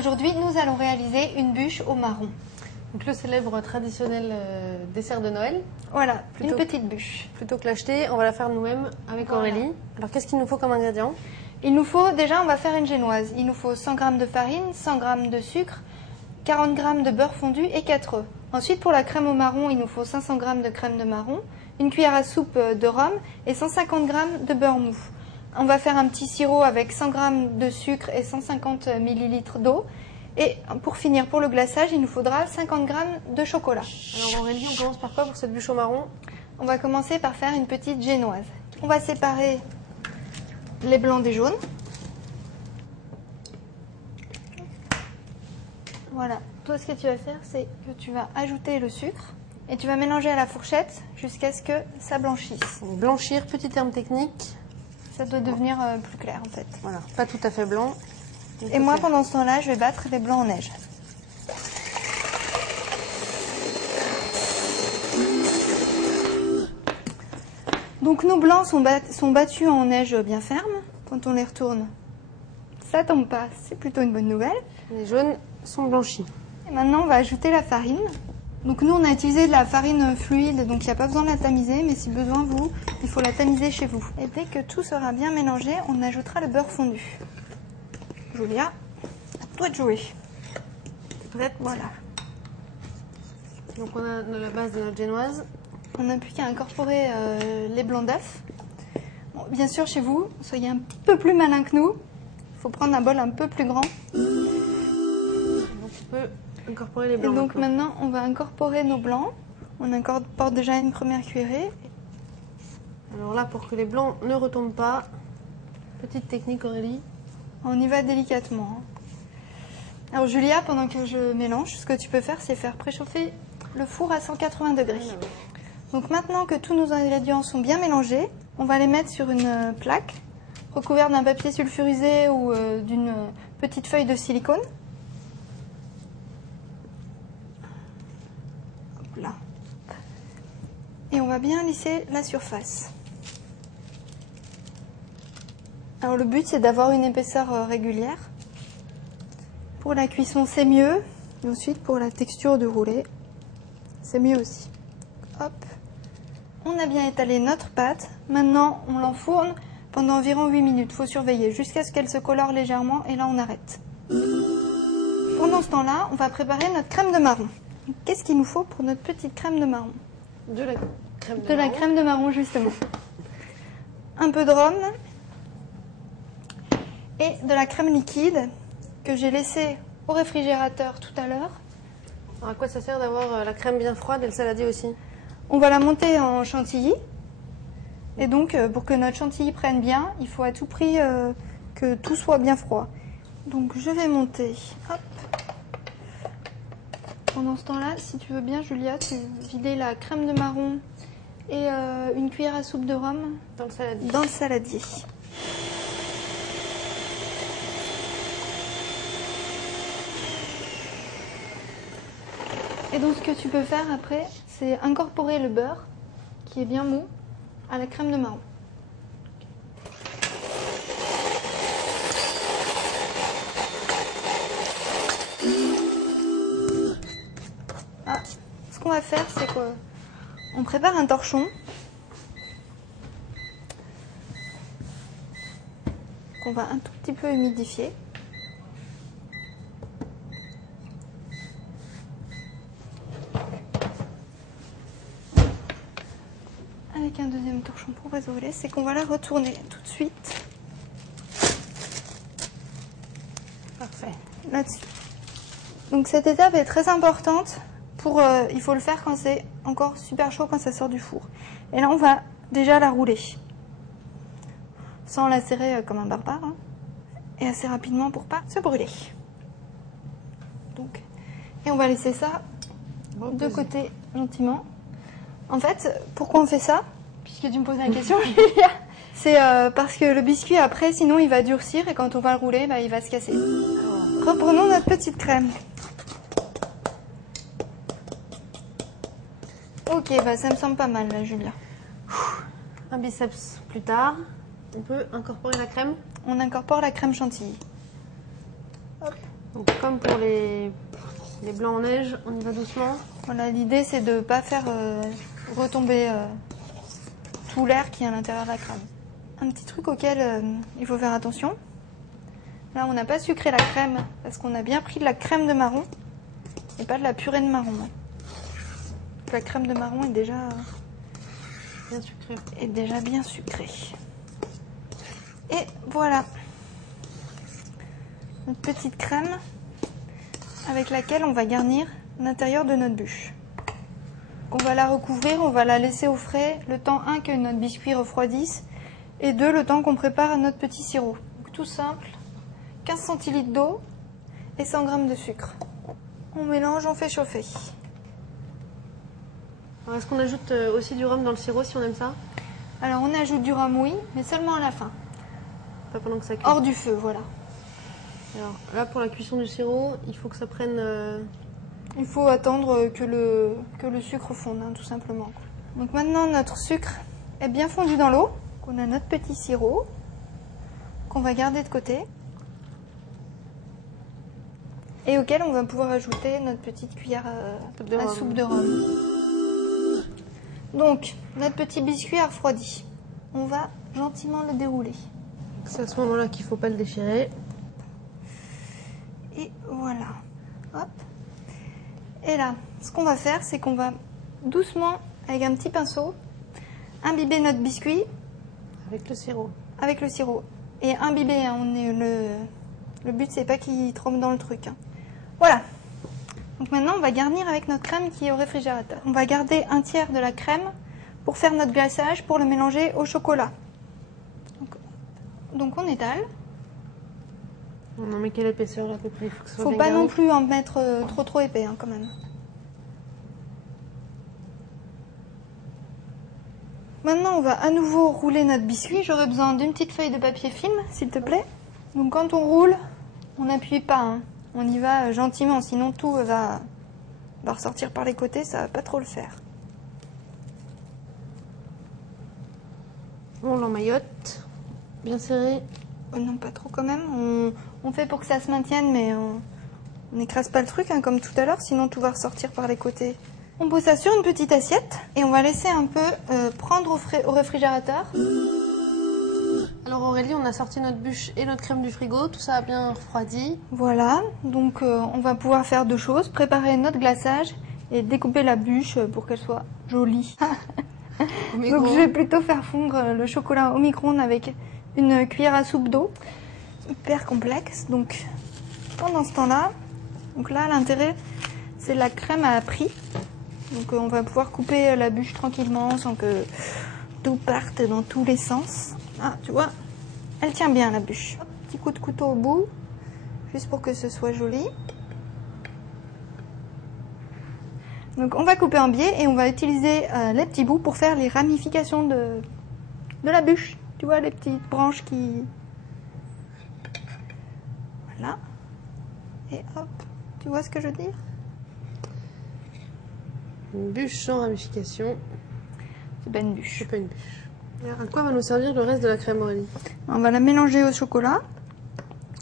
Aujourd'hui, nous allons réaliser une bûche au marron. Donc le célèbre traditionnel dessert de Noël. Voilà, une petite bûche. Plutôt que l'acheter, on va la faire nous-mêmes avec Aurélie. Alors qu'est-ce qu'il nous faut comme ingrédients? Il nous faut, déjà on va faire une génoise. Il nous faut 100 g de farine, 100 g de sucre, 40 g de beurre fondu et 4 œufs. Ensuite pour la crème au marron, il nous faut 500 g de crème de marron, une cuillère à soupe de rhum et 150 g de beurre mou. On va faire un petit sirop avec 100 g de sucre et 150 ml d'eau. Et pour finir, pour le glaçage, il nous faudra 50 g de chocolat. Alors Aurélie, on commence par quoi pour cette bûche au marron? On va commencer par faire une petite génoise. On va séparer les blancs des jaunes. Voilà. Toi, ce que tu vas faire, c'est que tu vas ajouter le sucre et tu vas mélanger à la fourchette jusqu'à ce que ça blanchisse. Blanchir, petit terme technique. Ça doit devenir plus clair en fait. Voilà, pas tout à fait blanc. Et moi, pendant ce temps-là, je vais battre les blancs en neige. Donc nos blancs sont battus en neige bien ferme. Quand on les retourne, ça tombe pas. C'est plutôt une bonne nouvelle. Les jaunes sont blanchis. Et maintenant, on va ajouter la farine. Donc nous, on a utilisé de la farine fluide, donc il n'y a pas besoin de la tamiser. Mais si besoin, vous, il faut la tamiser chez vous. Et dès que tout sera bien mélangé, on ajoutera le beurre fondu. Julia, à toi de jouer. Prête? Voilà. Donc on a la base de notre génoise. On n'a plus qu'à incorporer les blancs d'œufs. Bon, bien sûr, chez vous, soyez un peu plus malin que nous. Il faut prendre un bol un peu plus grand. Donc on peut incorporer les blancs. Et donc maintenant, on va incorporer nos blancs. On incorpore déjà une première cuillerée. Alors là, pour que les blancs ne retombent pas, petite technique Aurélie. On y va délicatement. Alors Julia, pendant que je mélange, ce que tu peux faire, c'est faire préchauffer le four à 180 degrés. Donc maintenant que tous nos ingrédients sont bien mélangés, on va les mettre sur une plaque recouverte d'un papier sulfurisé ou d'une petite feuille de silicone. Hop là. Et on va bien lisser la surface. Alors le but, c'est d'avoir une épaisseur régulière. Pour la cuisson, c'est mieux. Et ensuite, pour la texture de roulé, c'est mieux aussi. Hop. On a bien étalé notre pâte. Maintenant, on l'enfourne pendant environ 8 minutes. Il faut surveiller jusqu'à ce qu'elle se colore légèrement et là, on arrête. Pendant ce temps-là, on va préparer notre crème de marron. Qu'est-ce qu'il nous faut pour notre petite crème de marron? De la crème de marron. La crème de marron, justement. Un peu de rhum et de la crème liquide que j'ai laissée au réfrigérateur tout à l'heure. À quoi ça sert d'avoir la crème bien froide et le saladier aussi? On va la monter en chantilly. Et donc, pour que notre chantilly prenne bien, il faut à tout prix que tout soit bien froid. Donc, je vais monter. Hop. Pendant ce temps-là, si tu veux bien, Julia, tu vider la crème de marron et une cuillère à soupe de rhum dans le saladier. Dans le saladier. Et donc ce que tu peux faire après, c'est incorporer le beurre, qui est bien mou, à la crème de marron. Ah, ce qu'on va faire, c'est qu'on prépare un torchon. Qu'on va un tout petit peu humidifier. Avec un deuxième torchon pour résoudre, c'est qu'on va la retourner tout de suite. Parfait. Là-dessus. Donc cette étape est très importante. Il faut le faire quand c'est encore super chaud, quand ça sort du four. Et là, on va déjà la rouler. Sans la serrer comme un barbare. Hein, et assez rapidement pour pas se brûler. Donc, et on va laisser ça de côté gentiment. En fait, pourquoi on fait ça? Puisque tu me poses la question, Julia. C'est parce que le biscuit, après, sinon, il va durcir et quand on va le rouler, bah, il va se casser. Reprenons notre petite crème. Ok, bah, ça me semble pas mal, là, Julia. Un biceps plus tard, on peut incorporer la crème. On incorpore la crème chantilly. Hop. Donc comme pour les blancs en neige, on y va doucement. Voilà, l'idée c'est de ne pas faire retomber tout l'air qui est à l'intérieur de la crème. Un petit truc auquel il faut faire attention. Là, on n'a pas sucré la crème parce qu'on a bien pris de la crème de marron et pas de la purée de marron. La crème de marron est déjà bien sucrée. Et voilà notre petite crème avec laquelle on va garnir l'intérieur de notre bûche. On va la recouvrir, on va la laisser au frais le temps 1 que notre biscuit refroidisse et 2 le temps qu'on prépare notre petit sirop. Donc, tout simple, 15 centilitres d'eau et 100 g de sucre. On mélange, on fait chauffer. Est-ce qu'on ajoute aussi du rhum dans le sirop si on aime ça? Alors on ajoute du rhum, oui, mais seulement à la fin. Pas pendant que ça cuit. Hors du feu, voilà. Alors là, pour la cuisson du sirop, il faut que ça prenne... Il faut attendre que le sucre fonde, hein, tout simplement. Donc maintenant, notre sucre est bien fondu dans l'eau. On a notre petit sirop qu'on va garder de côté. Et auquel on va pouvoir ajouter notre petite cuillère à soupe de rhum. Donc, notre petit biscuit a refroidi. On va gentiment le dérouler. C'est à ce moment-là qu'il ne faut pas le déchirer. Et voilà. Hop. Et là, ce qu'on va faire, c'est qu'on va doucement, avec un petit pinceau, imbiber notre biscuit. Avec le sirop. Avec le sirop. Et imbiber, hein, le but, c'est pas qu'il trempe dans le truc. Hein. Voilà. Donc maintenant, on va garnir avec notre crème qui est au réfrigérateur. On va garder un tiers de la crème pour faire notre glaçage, pour le mélanger au chocolat. Donc on étale. On en met quelle épaisseur là à peu près? Faut pas non plus en mettre trop épais hein, quand même. Maintenant, on va à nouveau rouler notre biscuit. J'aurais besoin d'une petite feuille de papier film, s'il te plaît. Donc quand on roule, on n'appuie pas. Hein. On y va gentiment, sinon tout va ressortir par les côtés, ça va pas trop le faire. On l'emmaillote, bien serré. Oh non, pas trop quand même. On fait pour que ça se maintienne, mais on n'écrase pas le truc, hein, comme tout à l'heure, sinon tout va ressortir par les côtés. On pose ça sur une petite assiette et on va laisser un peu prendre au réfrigérateur. Alors Aurélie, on a sorti notre bûche et notre crème du frigo, tout ça a bien refroidi. Voilà, donc on va pouvoir faire deux choses, préparer notre glaçage et découper la bûche pour qu'elle soit jolie. Donc je vais plutôt faire fondre le chocolat au micro-ondes avec une cuillère à soupe d'eau. Hyper complexe, donc pendant ce temps-là, donc là l'intérêt c'est la crème à pris. Donc on va pouvoir couper la bûche tranquillement sans que tout parte dans tous les sens. Ah, tu vois, elle tient bien la bûche. Hop, petit coup de couteau au bout, juste pour que ce soit joli. Donc on va couper en biais et on va utiliser les petits bouts pour faire les ramifications de la bûche. Tu vois, les petites branches qui... Voilà. Et hop, tu vois ce que je veux dire? Une bûche sans ramification. C'est pas une bûche. C'est pas une bûche. Alors, à quoi va nous servir le reste de la crème, Aurélie? On va la mélanger au chocolat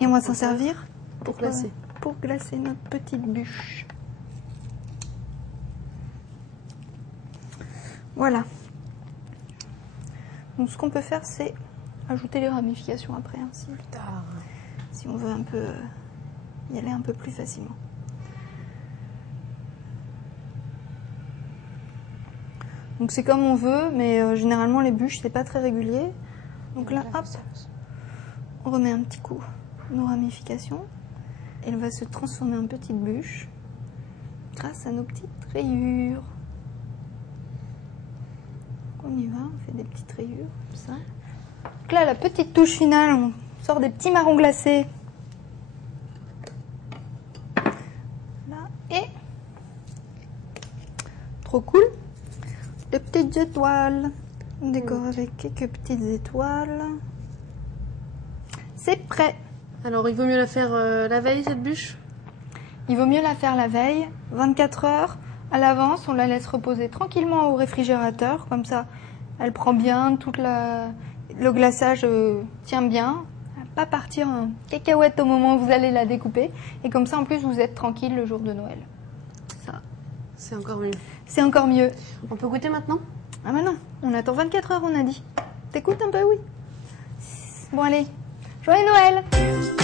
et on va s'en servir pour glacer. Pour glacer notre petite bûche. Voilà. Donc ce qu'on peut faire, c'est ajouter les ramifications après, hein, si on veut un peu y aller un peu plus facilement. Donc c'est comme on veut, mais généralement les bûches c'est pas très régulier. Donc là, hop, on remet un petit coup nos ramifications. Elle va se transformer en petite bûche grâce à nos petites rayures. Donc on y va, on fait des petites rayures comme ça. Donc là, la petite touche finale, on sort des petits marrons glacés. Là, et trop cool. Les petites étoiles. On décore avec quelques petites étoiles. C'est prêt. Alors, il vaut mieux la faire la veille, cette bûche? Il vaut mieux la faire la veille, 24 heures à l'avance. On la laisse reposer tranquillement au réfrigérateur. Comme ça, elle prend bien, le glaçage tient bien. pas partir en cacahuète au moment où vous allez la découper. Et comme ça, en plus, vous êtes tranquille le jour de Noël. Ça, c'est encore mieux. C'est encore mieux. On peut goûter maintenant? Ah mais non, on attend 24 heures, on a dit. T'écoutes un peu, oui. Bon allez, joyeux Noël!